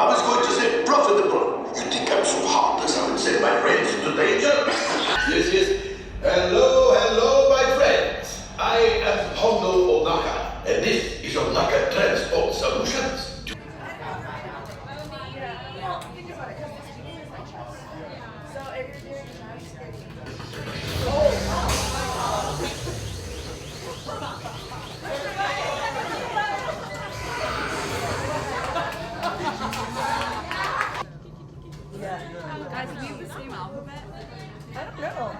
I was going to say profitable. You think I'm so heartless I would send my friends into danger? Yes. Hello, my friends. I am Hondo Onaka, and this is Onaka Transport Solutions. Guys, do we have the same alphabet? I don't know.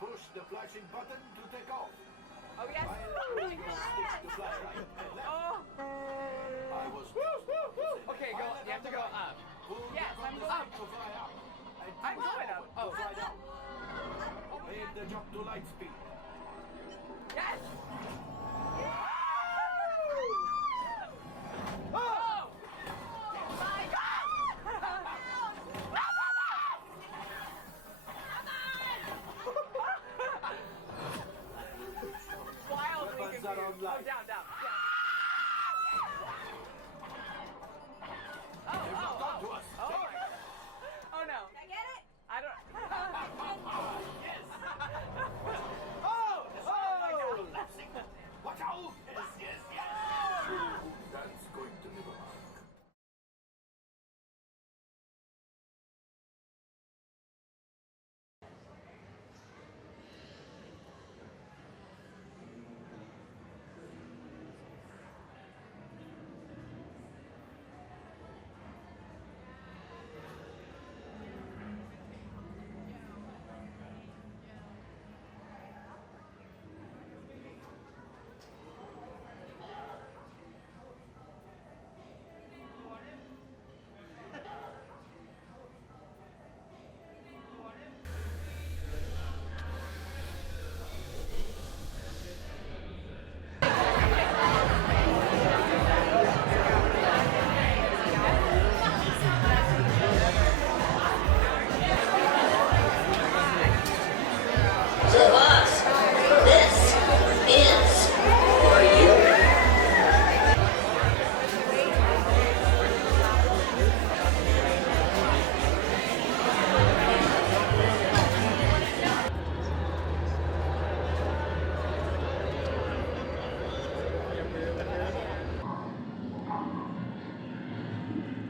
Push the flashing button to take off. Oh, yes. Okay, go. You have to go up. Yes, I'm going up. I'm going up. Oh. Aim the jump to light speed. Yes. Oh! My God! Wildly confused. Oh, down. Oh no. I get it? I don't. Yes. Oh! Watch out! Yes. That's going to be the mark.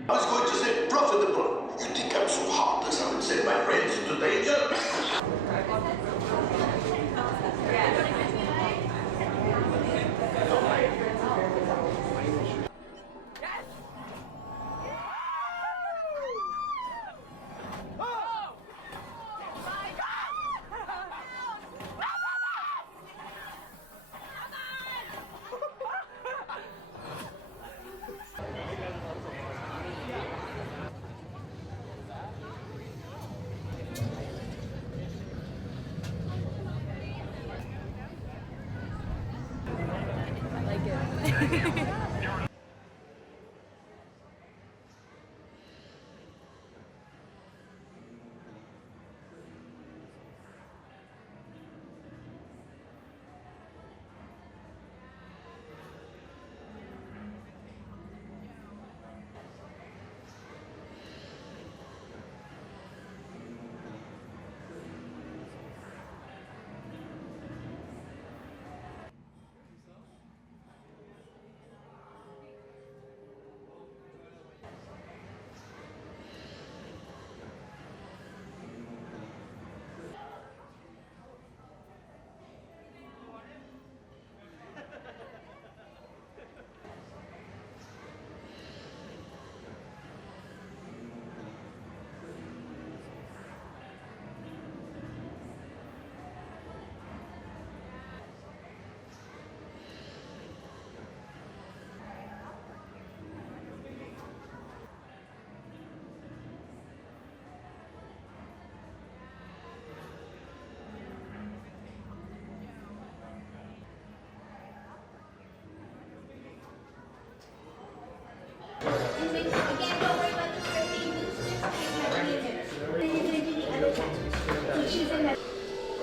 I was going to say profitable. You think I'm so heartless I would send my friends into danger?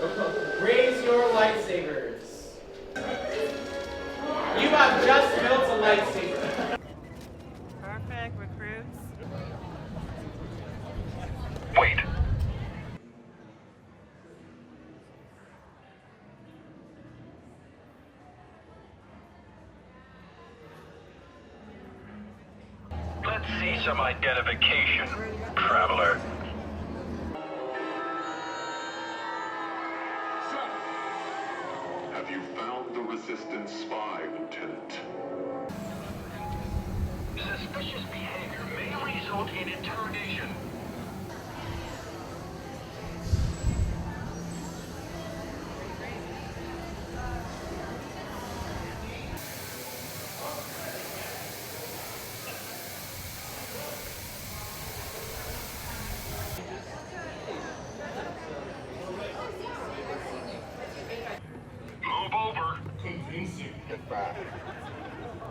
Raise your lightsabers. You have just built a lightsaber. Perfect, recruits. Wait. Let's see some identification, traveler. Have you found the Resistance spy, Lieutenant? Suspicious behavior may result in interrogation. Move over. Convincing.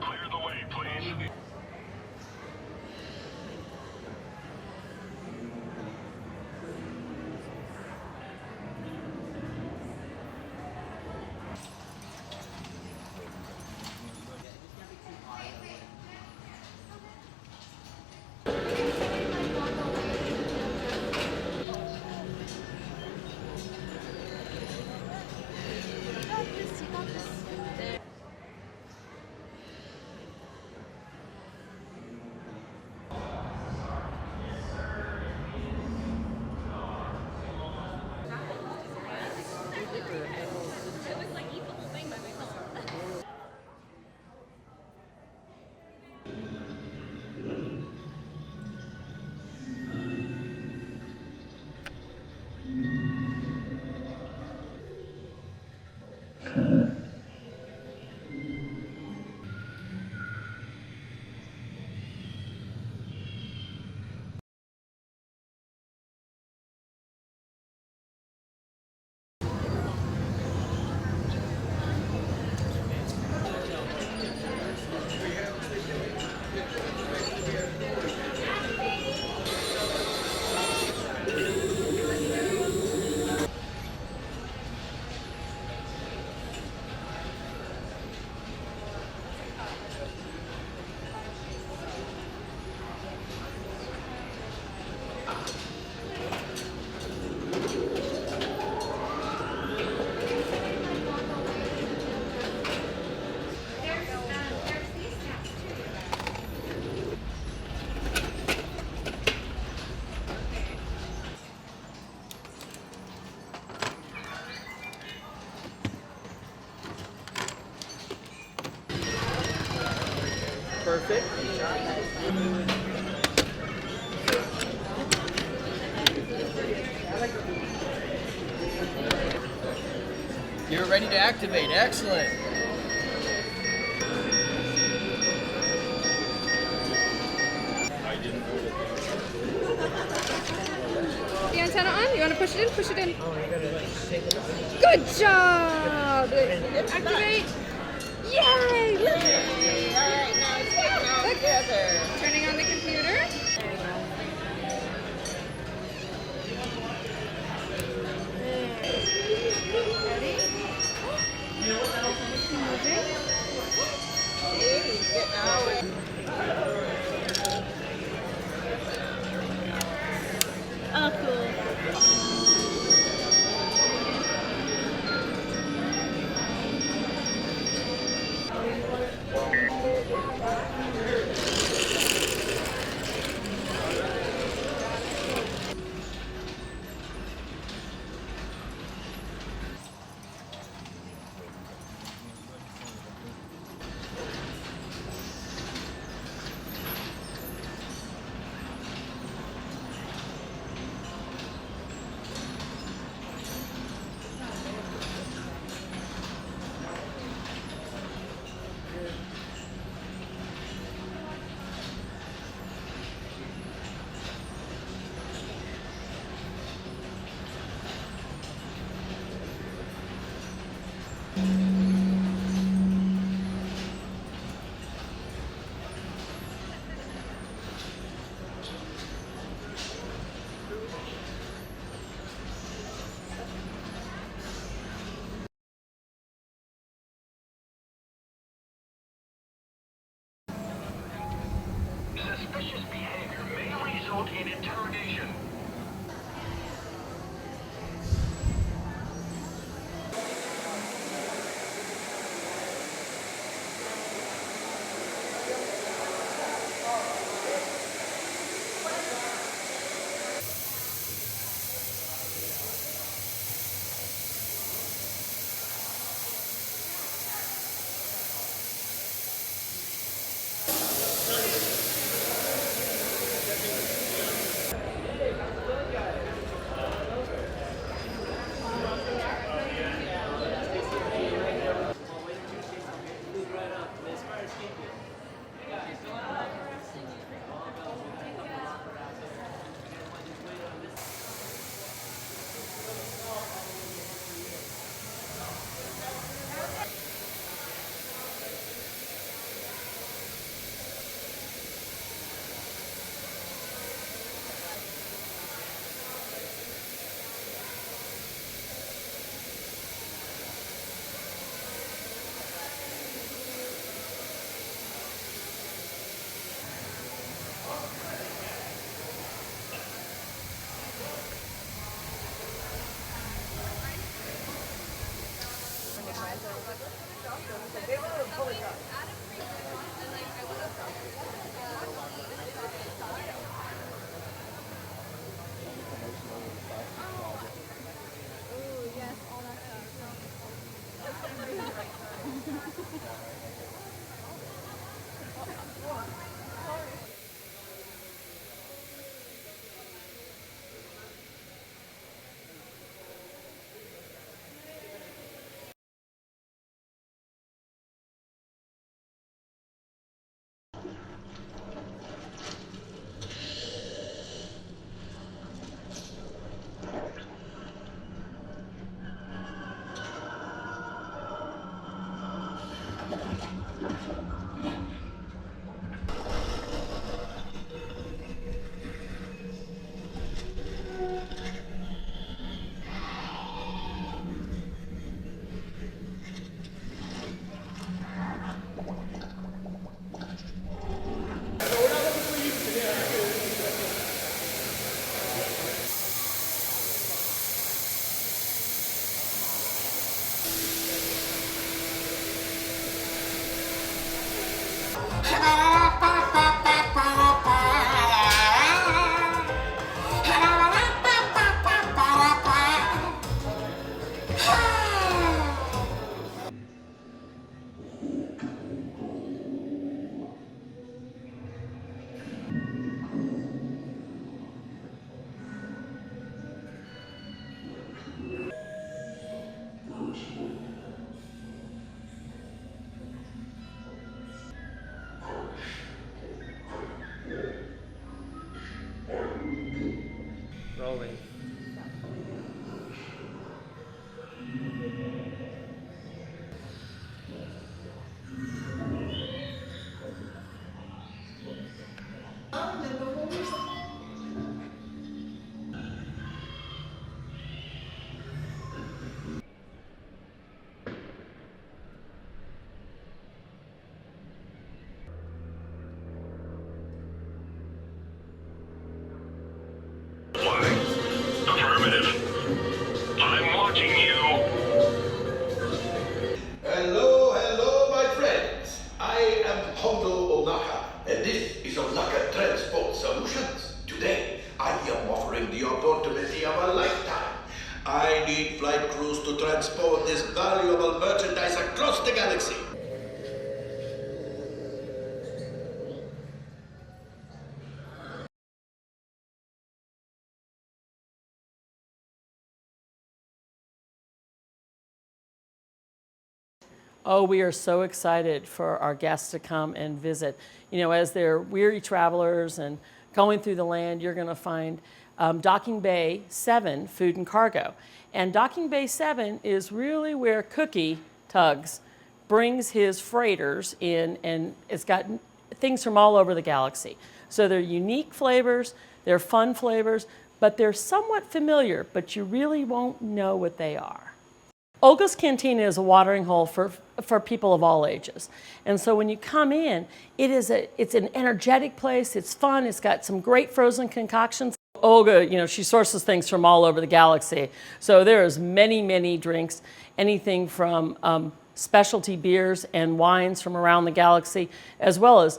Clear the way, please. Perfect. You're ready to activate. Excellent. The antenna on? You want to push it in? Push it in. Good job! Activate. Yay! Alright, now it's getting all together. Turning on the computer. Ready? Moving. Jeez, getting all Oh, cool. Rolling. Affirmative. I'm watching you. Hello, hello, my friends. I am Hondo Onaka, and this is Onaka Transport Solutions. Today, I am offering the opportunity of a lifetime. I need flight crews to transport this valuable merchandise across the galaxy. Oh, we are so excited for our guests to come and visit. You know, as they're weary travelers and going through the land, you're going to find Docking Bay 7 Food and Cargo. And Docking Bay 7 is really where Cookie Tugs brings his freighters in, and it's got things from all over the galaxy. So they're unique flavors, they're fun flavors, but they're somewhat familiar, but you really won't know what they are. Olga's Cantina is a watering hole for people of all ages. And so when you come in, it's an energetic place, it's fun, it's got some great frozen concoctions. Olga, you know, she sources things from all over the galaxy. So there's many, many drinks, anything from specialty beers and wines from around the galaxy, as well as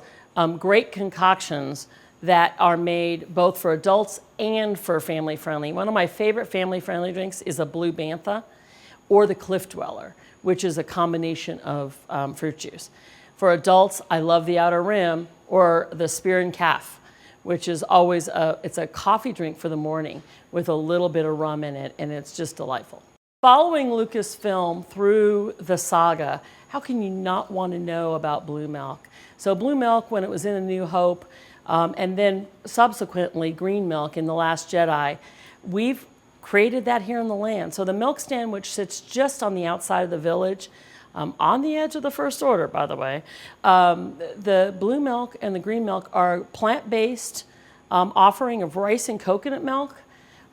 great concoctions that are made both for adults and for family friendly. One of my favorite family friendly drinks is a Blue Bantha, or the Cliff Dweller, which is a combination of fruit juice. For adults, I love the Outer Rim, or the Spear and Calf, which is always it's a coffee drink for the morning with a little bit of rum in it, and it's just delightful. Following Lucasfilm through the saga, how can you not want to know about Blue Milk? So Blue Milk, when it was in A New Hope, and then subsequently Green Milk in The Last Jedi, we've created that here in the land. So the milk stand, which sits just on the outside of the village, on the edge of the First Order, by the way, the Blue Milk and the Green Milk are plant-based offering of rice and coconut milk.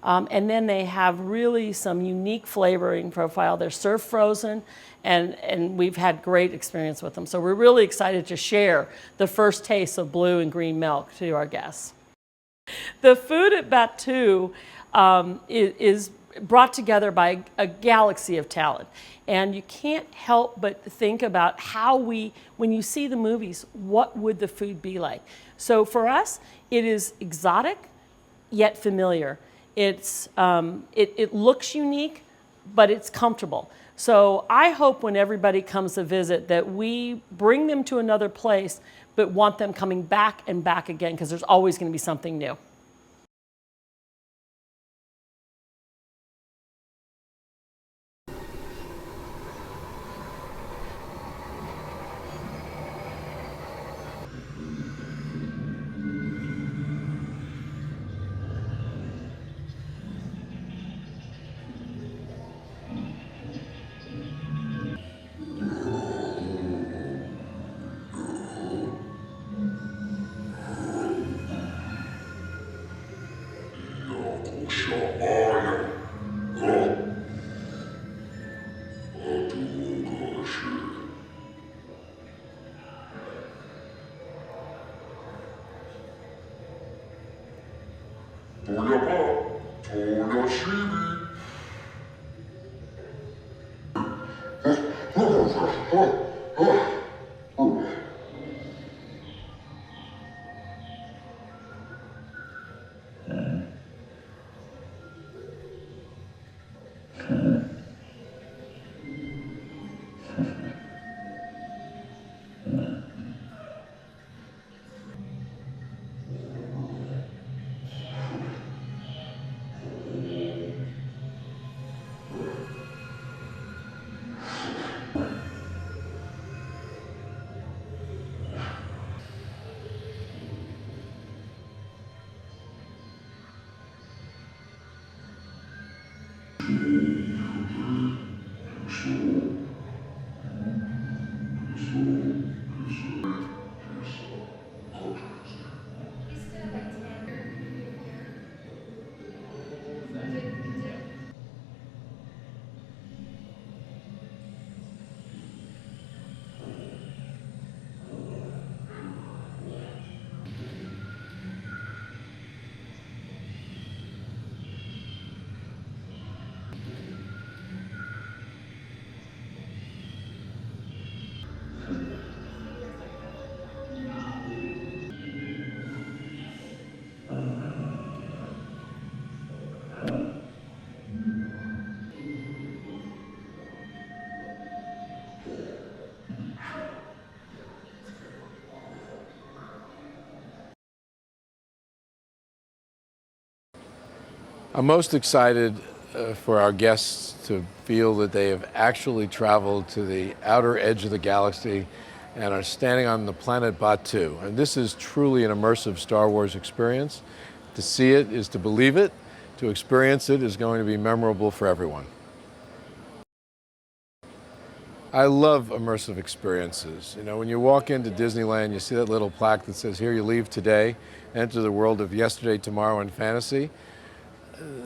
And then they have really some unique flavoring profile. They're served frozen, and we've had great experience with them. So we're really excited to share the first taste of Blue and Green Milk to our guests. The food at Batuu is brought together by a galaxy of talent. And you can't help but think about how when you see the movies, what would the food be like? So for us, it is exotic, yet familiar. It looks unique, but it's comfortable. So I hope when everybody comes to visit that we bring them to another place, but want them coming back and back again, because there's always going to be something new. I'm most excited for our guests to feel that they have actually traveled to the outer edge of the galaxy and are standing on the planet Batuu. And this is truly an immersive Star Wars experience. To see it is to believe it. To experience it is going to be memorable for everyone. I love immersive experiences. You know, when you walk into Disneyland, you see that little plaque that says, "Here you leave today, enter the world of yesterday, tomorrow, and fantasy."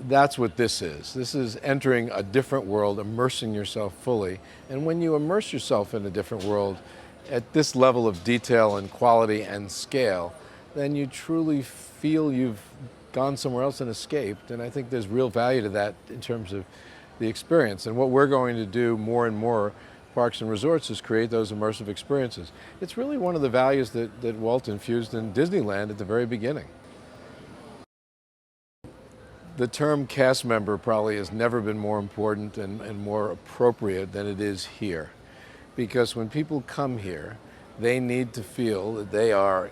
That's what this is. This is entering a different world, immersing yourself fully. And when you immerse yourself in a different world at this level of detail and quality and scale, then you truly feel you've gone somewhere else and escaped. And I think there's real value to that in terms of the experience. And what we're going to do more and more, parks and resorts, is create those immersive experiences. It's really one of the values that Walt infused in Disneyland at the very beginning. The term cast member probably has never been more important and more appropriate than it is here. Because when people come here, they need to feel that they are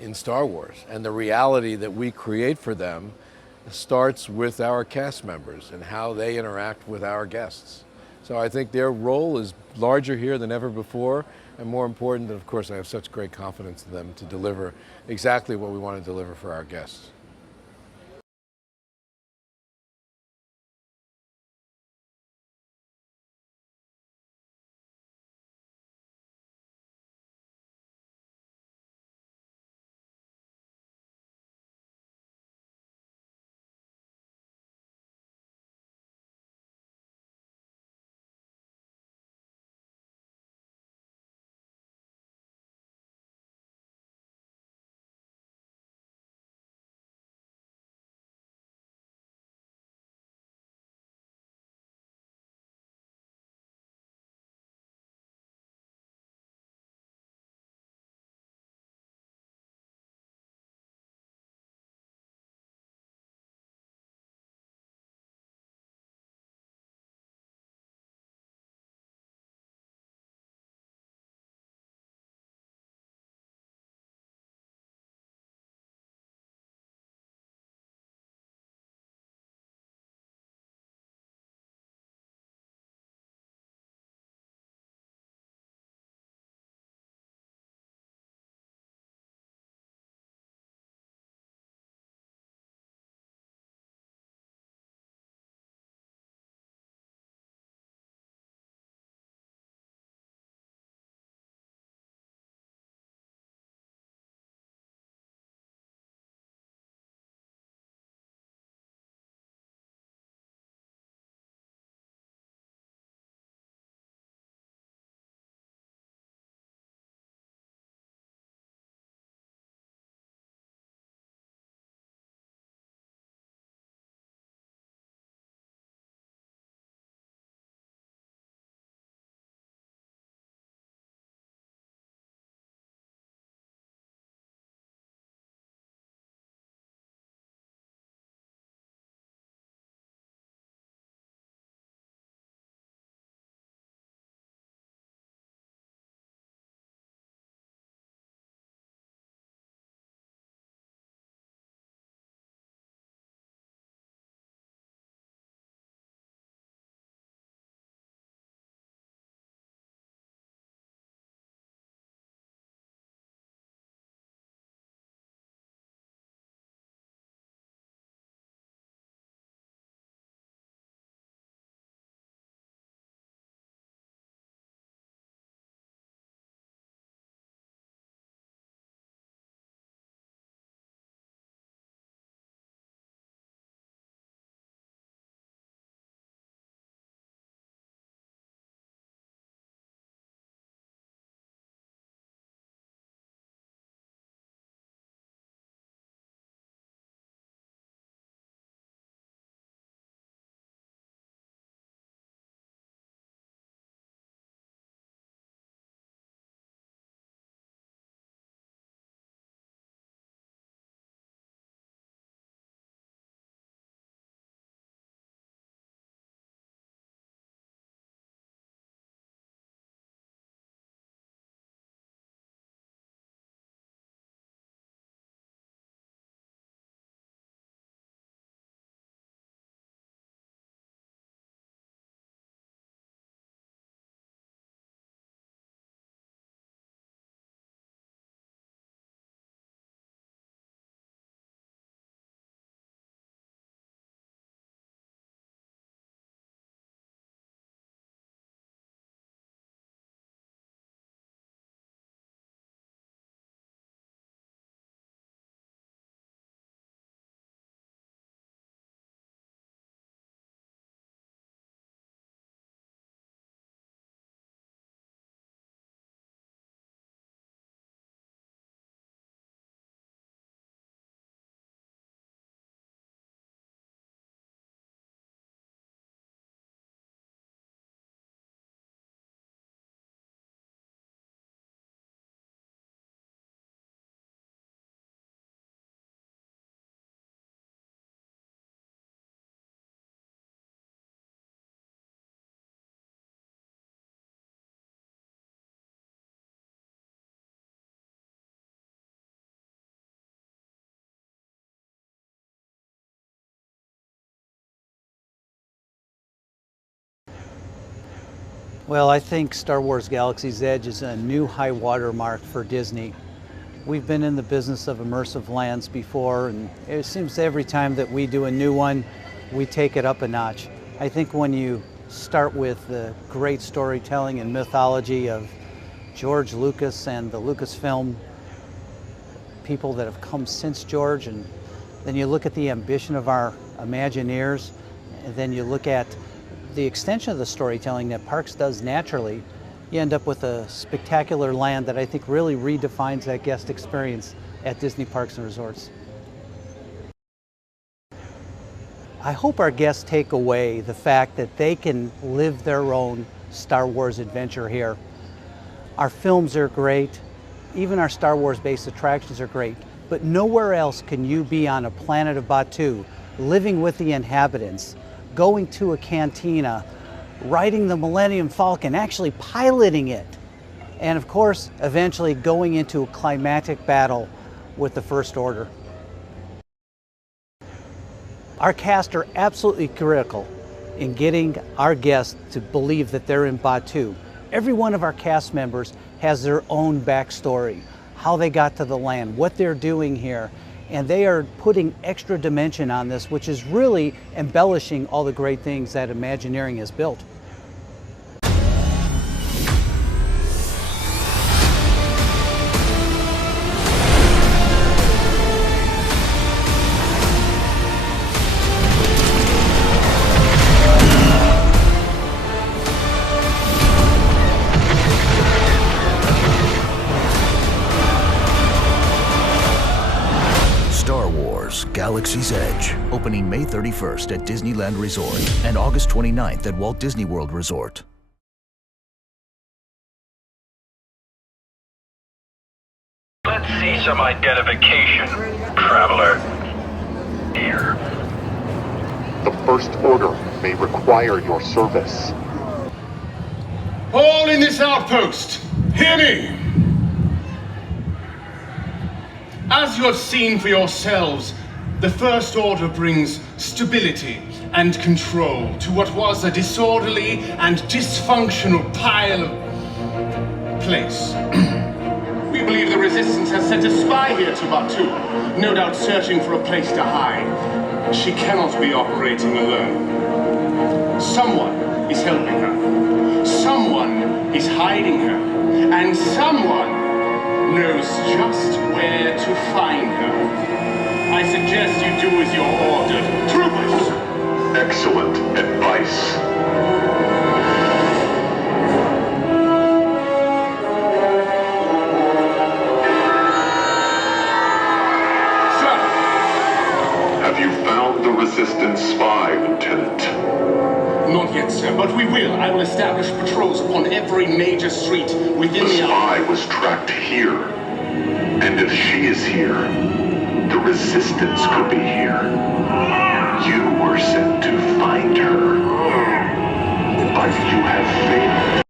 in Star Wars. And the reality that we create for them starts with our cast members and how they interact with our guests. So I think their role is larger here than ever before, and more important, and of course I have such great confidence in them to deliver exactly what we want to deliver for our guests. Well, I think Star Wars Galaxy's Edge is a new high water mark for Disney. We've been in the business of immersive lands before, and it seems every time that we do a new one, we take it up a notch. I think when you start with the great storytelling and mythology of George Lucas and the Lucasfilm people that have come since George, and then you look at the ambition of our Imagineers, and then you look at the extension of the storytelling that Parks does naturally, you end up with a spectacular land that I think really redefines that guest experience at Disney Parks and Resorts. I hope our guests take away the fact that they can live their own Star Wars adventure here. Our films are great, even our Star Wars based attractions are great, but nowhere else can you be on a planet of Batuu, living with the inhabitants, going to a cantina, riding the Millennium Falcon, actually piloting it, and of course, eventually going into a climactic battle with the First Order. Our cast are absolutely critical in getting our guests to believe that they're in Batuu. Every one of our cast members has their own backstory, how they got to the land, what they're doing here, and they are putting extra dimension on this, which is really embellishing all the great things that Imagineering has built. Galaxy's Edge, opening May 31st at Disneyland Resort and August 29th at Walt Disney World Resort. Let's see some identification, traveler. Here. The First Order may require your service. All in this outpost, hear me! As you have seen for yourselves, the First Order brings stability and control to what was a disorderly and dysfunctional pile of place. We believe the Resistance has sent a spy here to Batuu, no doubt searching for a place to hide. She cannot be operating alone. Someone is helping her. Someone is hiding her. And someone knows just where to find her. I suggest you do as you're ordered. Troopers! Excellent advice. Sir! Have you found the Resistance spy, Lieutenant? Not yet, sir, but we will. I will establish patrols upon every major street within The the spy was tracked here. And if she is here, the Resistance could be here. You were sent to find her. But you have failed.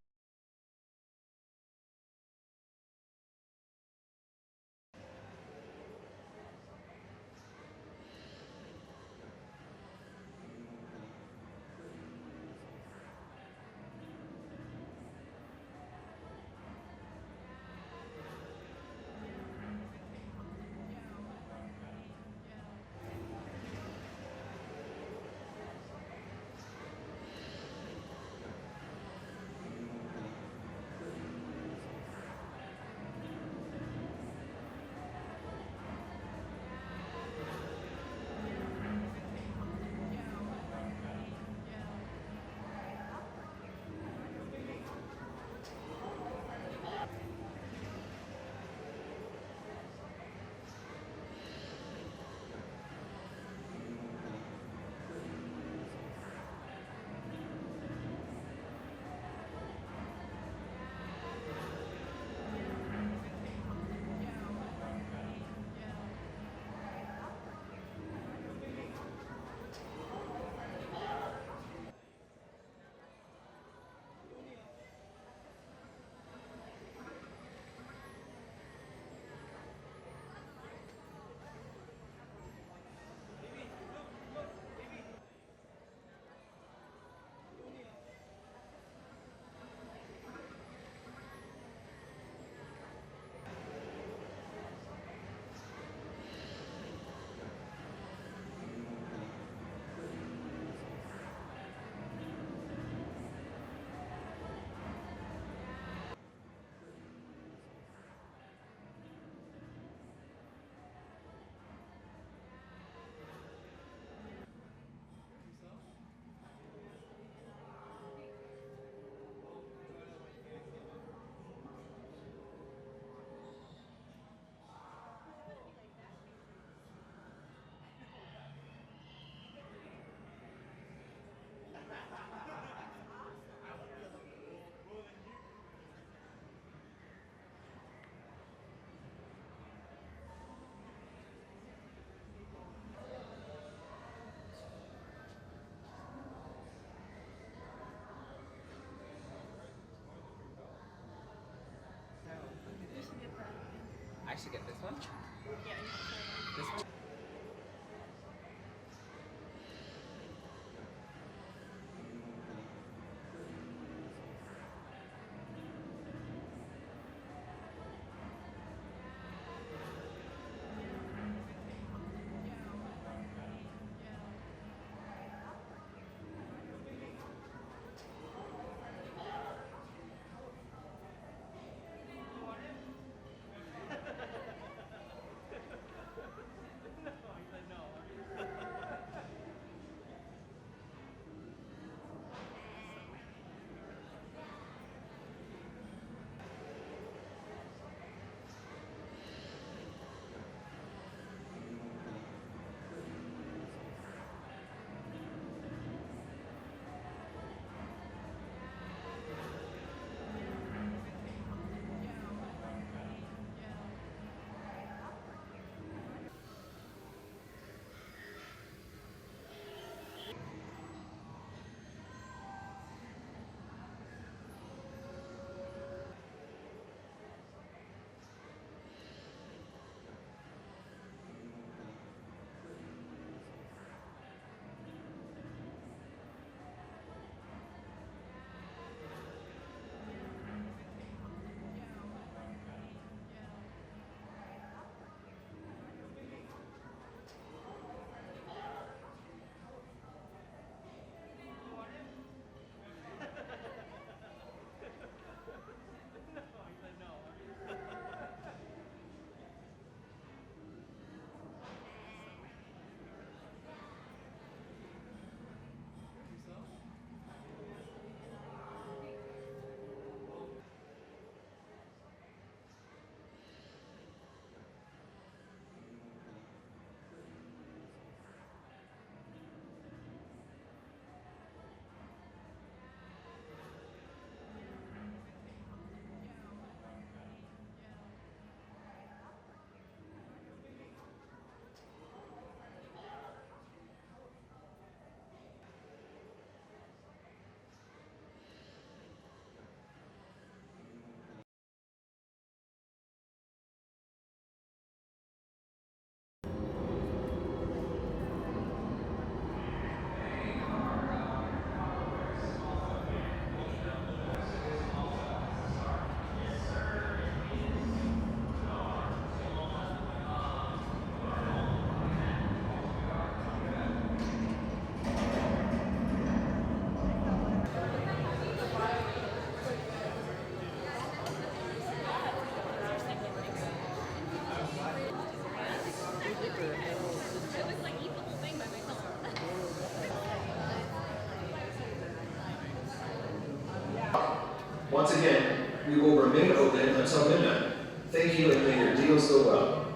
Once again, we will remain open until midnight. Thank you, and may your deals go well.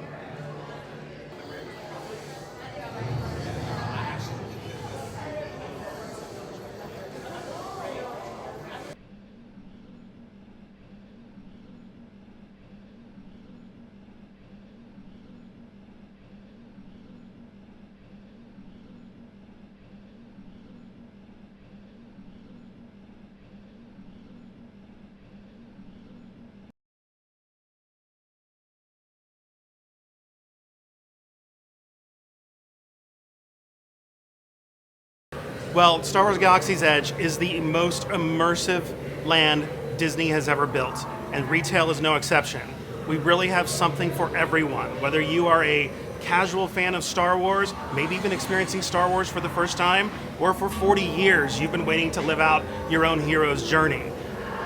Well, Star Wars Galaxy's Edge is the most immersive land Disney has ever built, and retail is no exception. We really have something for everyone, whether you are a casual fan of Star Wars, maybe even experiencing Star Wars for the first time, or for 40 years you've been waiting to live out your own hero's journey.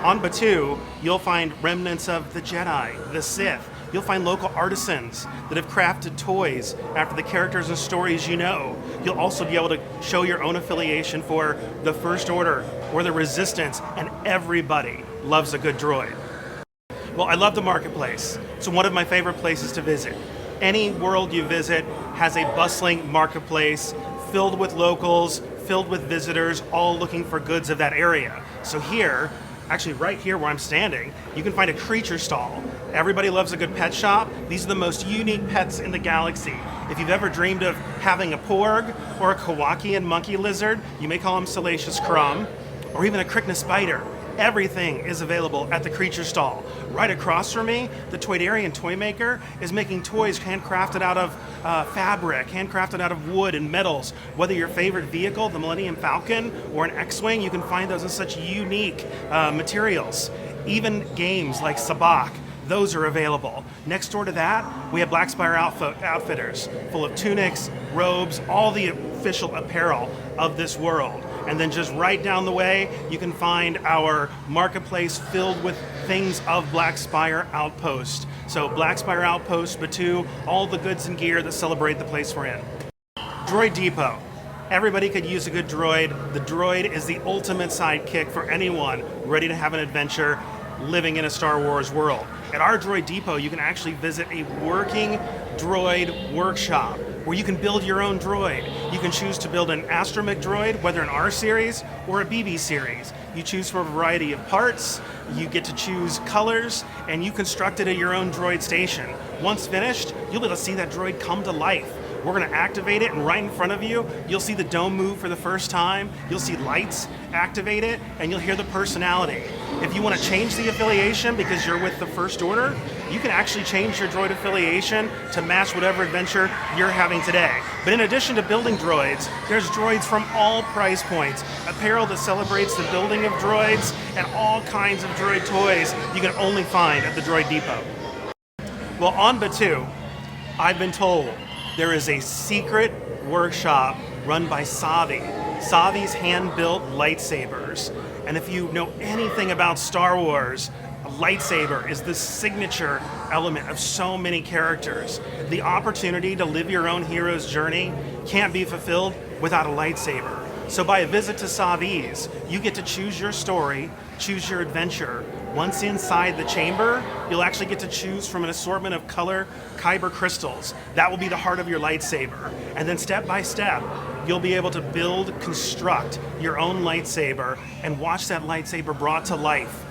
On Batuu, you'll find remnants of the Jedi, the Sith. You'll find local artisans that have crafted toys after the characters and stories you know. You'll also be able to show your own affiliation for the First Order or the Resistance, and everybody loves a good droid. Well, I love the marketplace. It's one of my favorite places to visit. Any world you visit has a bustling marketplace filled with locals, filled with visitors, all looking for goods of that area. So here, actually right here where I'm standing, you can find a creature stall. Everybody loves a good pet shop. These are the most unique pets in the galaxy. If you've ever dreamed of having a porg or a Kowakian monkey lizard, you may call him Salacious Crumb, or even a Krykna spider. Everything is available at the creature stall. Right across from me, the Toydarian toy maker is making toys handcrafted out of fabric, handcrafted out of wood and metals. Whether your favorite vehicle, the Millennium Falcon, or an X-Wing, you can find those in such unique materials. Even games like Sabacc, those are available. Next door to that, we have Black Spire Outfitters, full of tunics, robes, all the official apparel of this world. And then just right down the way, you can find our marketplace filled with things of Black Spire Outpost. So Black Spire Outpost, Batuu, all the goods and gear that celebrate the place we're in. Droid Depot. Everybody could use a good droid. The droid is the ultimate sidekick for anyone ready to have an adventure living in a Star Wars world. At our Droid Depot, you can actually visit a working droid workshop where you can build your own droid. You can choose to build an astromech droid, whether an R series or a BB series. You choose from a variety of parts, you get to choose colors, and you construct it at your own droid station. Once finished, you'll be able to see that droid come to life. We're going to activate it, and right in front of you, you'll see the dome move for the first time, you'll see lights activate it, and you'll hear the personality. If you want to change the affiliation because you're with the First Order, you can actually change your droid affiliation to match whatever adventure you're having today. But in addition to building droids, there's droids from all price points, apparel that celebrates the building of droids, and all kinds of droid toys you can only find at the Droid Depot. Well, on Batuu, I've been told there is a secret workshop run by Savi. Savi's hand-built lightsabers. And if you know anything about Star Wars, a lightsaber is the signature element of so many characters. The opportunity to live your own hero's journey can't be fulfilled without a lightsaber. So by a visit to Savi's, you get to choose your story, choose your adventure. Once inside the chamber, you'll actually get to choose from an assortment of color kyber crystals. That will be the heart of your lightsaber. And then step by step, you'll be able to build, construct your own lightsaber and watch that lightsaber brought to life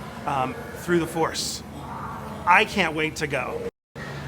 through the Force. I can't wait to go.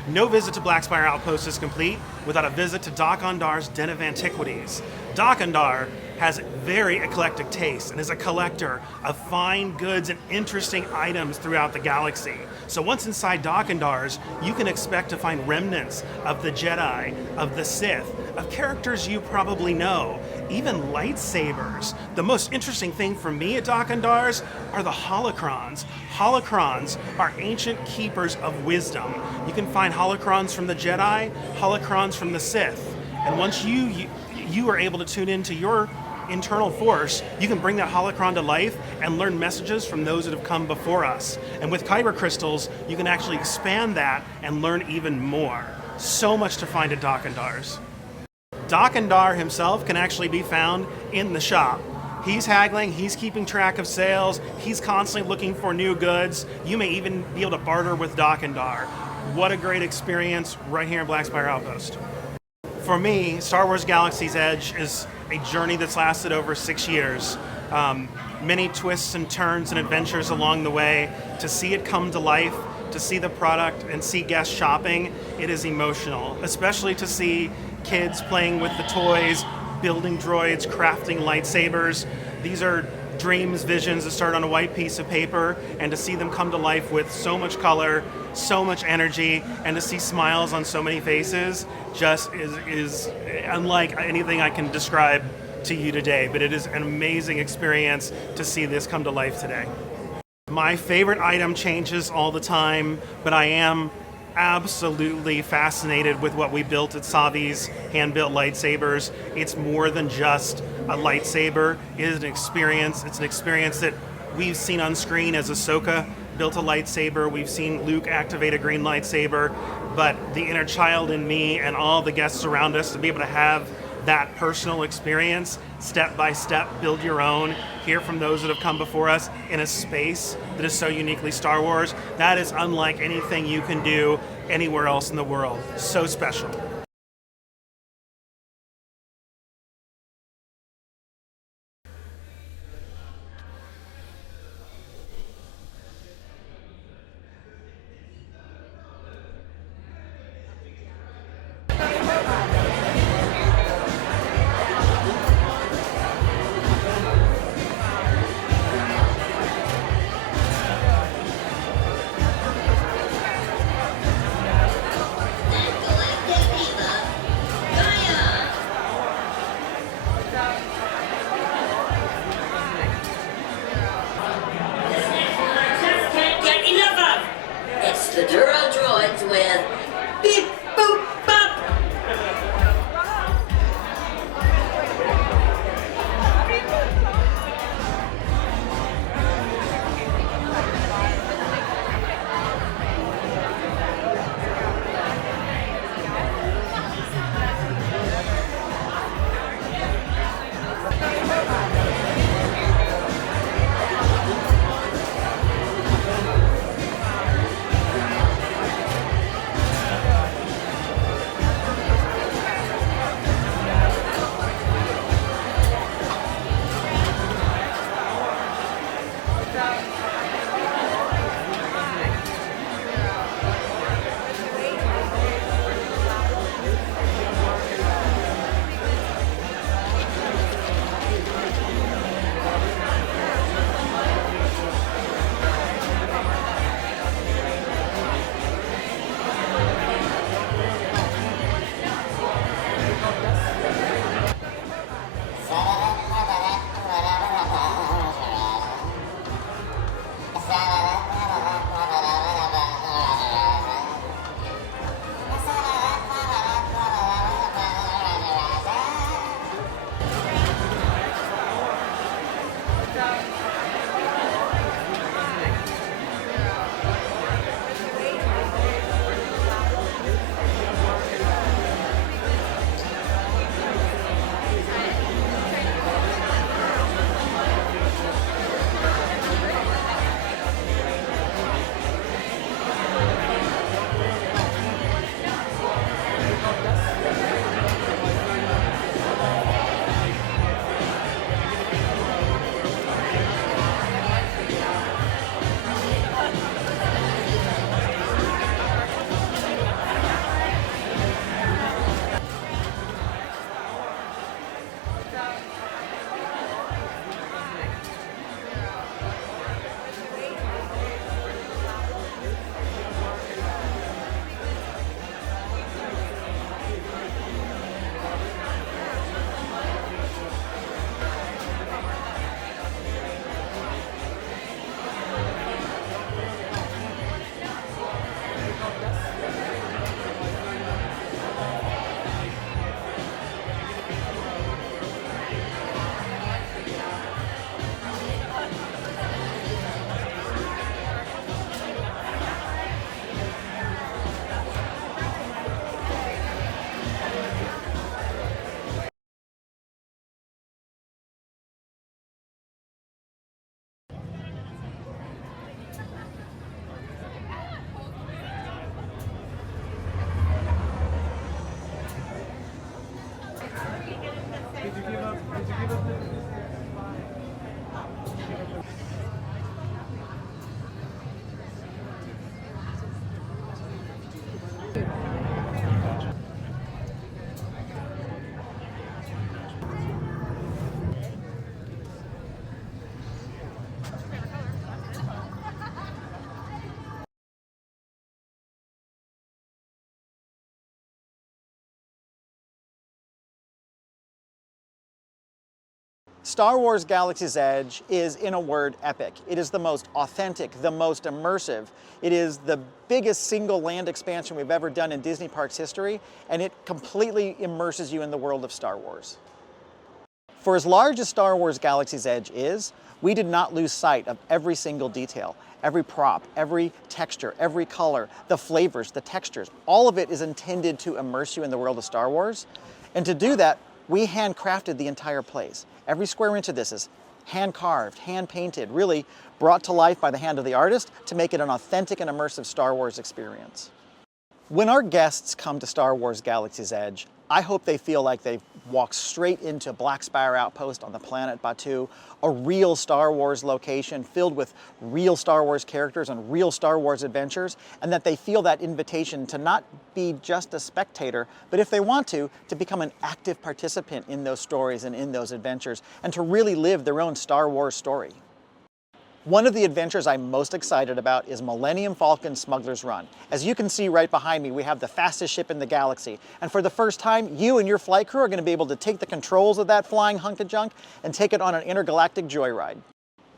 No visit to Black Spire Outpost is complete without a visit to Doc-Ondar's Den of Antiquities. Doc-Ondar has very eclectic taste and is a collector of fine goods and interesting items throughout the galaxy. So once inside Doc-Ondar's, you can expect to find remnants of the Jedi, of the Sith, of characters you probably know, even lightsabers. The most interesting thing for me at Doc-Ondar's are the holocrons. Holocrons are ancient keepers of wisdom. You can find holocrons from the Jedi, holocrons from the Sith. And once you are able to tune into your internal force, you can bring that holocron to life and learn messages from those that have come before us. And with kyber crystals, you can actually expand that and learn even more. So much to find at Doc-Ondar's. Doc-Ondar himself can actually be found in the shop. He's haggling, he's keeping track of sales, he's constantly looking for new goods. You may even be able to barter with Doc and Dar. What a great experience right here in Black Spire Outpost. For me, Star Wars Galaxy's Edge is a journey that's lasted over 6 years. Many twists and turns and adventures along the way. To see it come to life, to see the product and see guests shopping, it is emotional, especially to see kids playing with the toys, building droids, crafting lightsabers. These are dreams, visions that start on a white piece of paper, and to see them come to life with so much color, so much energy, and to see smiles on so many faces just is unlike anything I can describe to you today, but it is an amazing experience to see this come to life today. My favorite item changes all the time, but I am absolutely fascinated with what we built at Savi's hand-built lightsabers. It's more than just a lightsaber. It is an experience. It's an experience that we've seen on screen as Ahsoka built a lightsaber. We've seen Luke activate a green lightsaber, but the inner child in me and all the guests around us, to be able to have that personal experience, step by step, build your own, hear from those that have come before us in a space that is so uniquely Star Wars, that is unlike anything you can do anywhere else in the world. So special. Star Wars Galaxy's Edge is, in a word, epic. It is the most authentic, the most immersive. It is the biggest single land expansion we've ever done in Disney Parks history, and it completely immerses you in the world of Star Wars. For as large as Star Wars Galaxy's Edge is, we did not lose sight of every single detail, every prop, every texture, every color, the flavors, the textures. All of it is intended to immerse you in the world of Star Wars. And to do that, we handcrafted the entire place. Every square inch of this is hand-carved, hand-painted, really brought to life by the hand of the artist to make it an authentic and immersive Star Wars experience. When our guests come to Star Wars Galaxy's Edge, I hope they feel like they've walked straight into Black Spire Outpost on the planet Batuu, a real Star Wars location filled with real Star Wars characters and real Star Wars adventures, and that they feel that invitation to not be just a spectator, but if they want to become an active participant in those stories and in those adventures, and to really live their own Star Wars story. One of the adventures I'm most excited about is Millennium Falcon Smuggler's Run. As you can see right behind me, we have the fastest ship in the galaxy. And for the first time, you and your flight crew are going to be able to take the controls of that flying hunk of junk and take it on an intergalactic joyride.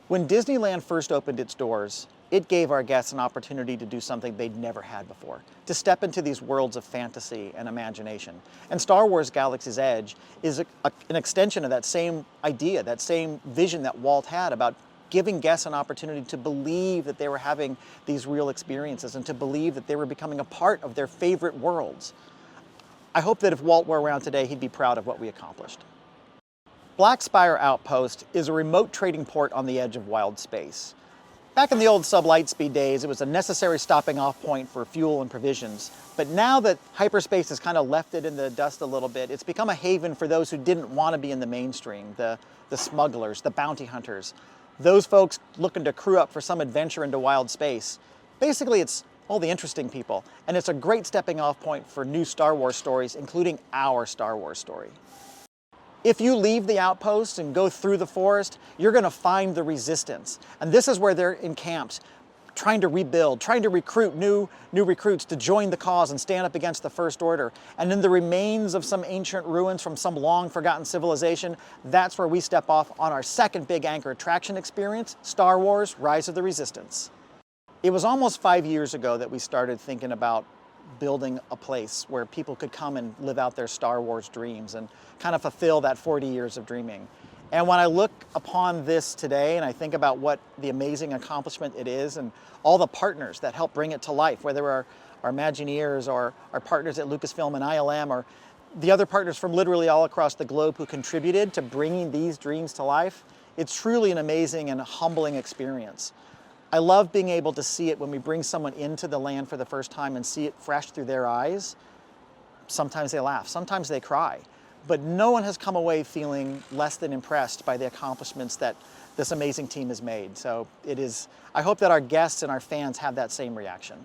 When Disneyland first opened its doors, it gave our guests an opportunity to do something they'd never had before, to step into these worlds of fantasy and imagination. And Star Wars Galaxy's Edge is an extension of that same idea, that same vision that Walt had about giving guests an opportunity to believe that they were having these real experiences and to believe that they were becoming a part of their favorite worlds. I hope that if Walt were around today, he'd be proud of what we accomplished. Black Spire Outpost is a remote trading port on the edge of wild space. Back in the old sub-Lightspeed days, it was a necessary stopping off point for fuel and provisions. But now that hyperspace has kind of left it in the dust a little bit, it's become a haven for those who didn't want to be in the mainstream, the smugglers, the bounty hunters, those folks looking to crew up for some adventure into wild space. Basically, it's all the interesting people, and it's a great stepping off point for new Star Wars stories, including our Star Wars story. If you leave the outpost and go through the forest, you're going to find the Resistance, and this is where they're encamped, trying to rebuild, trying to recruit new recruits to join the cause and stand up against the First Order. And in the remains of some ancient ruins from some long forgotten civilization, that's where we step off on our second big anchor attraction experience, Star Wars: Rise of the Resistance. It was almost 5 years ago that we started thinking about building a place where people could come and live out their Star Wars dreams and kind of fulfill that 40 years of dreaming. And when I look upon this today and I think about what the amazing accomplishment it is and all the partners that help bring it to life, whether our Imagineers or our partners at Lucasfilm and ILM or the other partners from literally all across the globe who contributed to bringing these dreams to life, it's truly an amazing and humbling experience. I love being able to see it when we bring someone into the land for the first time and see it fresh through their eyes. Sometimes they laugh, sometimes they cry. But no one has come away feeling less than impressed by the accomplishments that this amazing team has made. So I hope that our guests and our fans have that same reaction.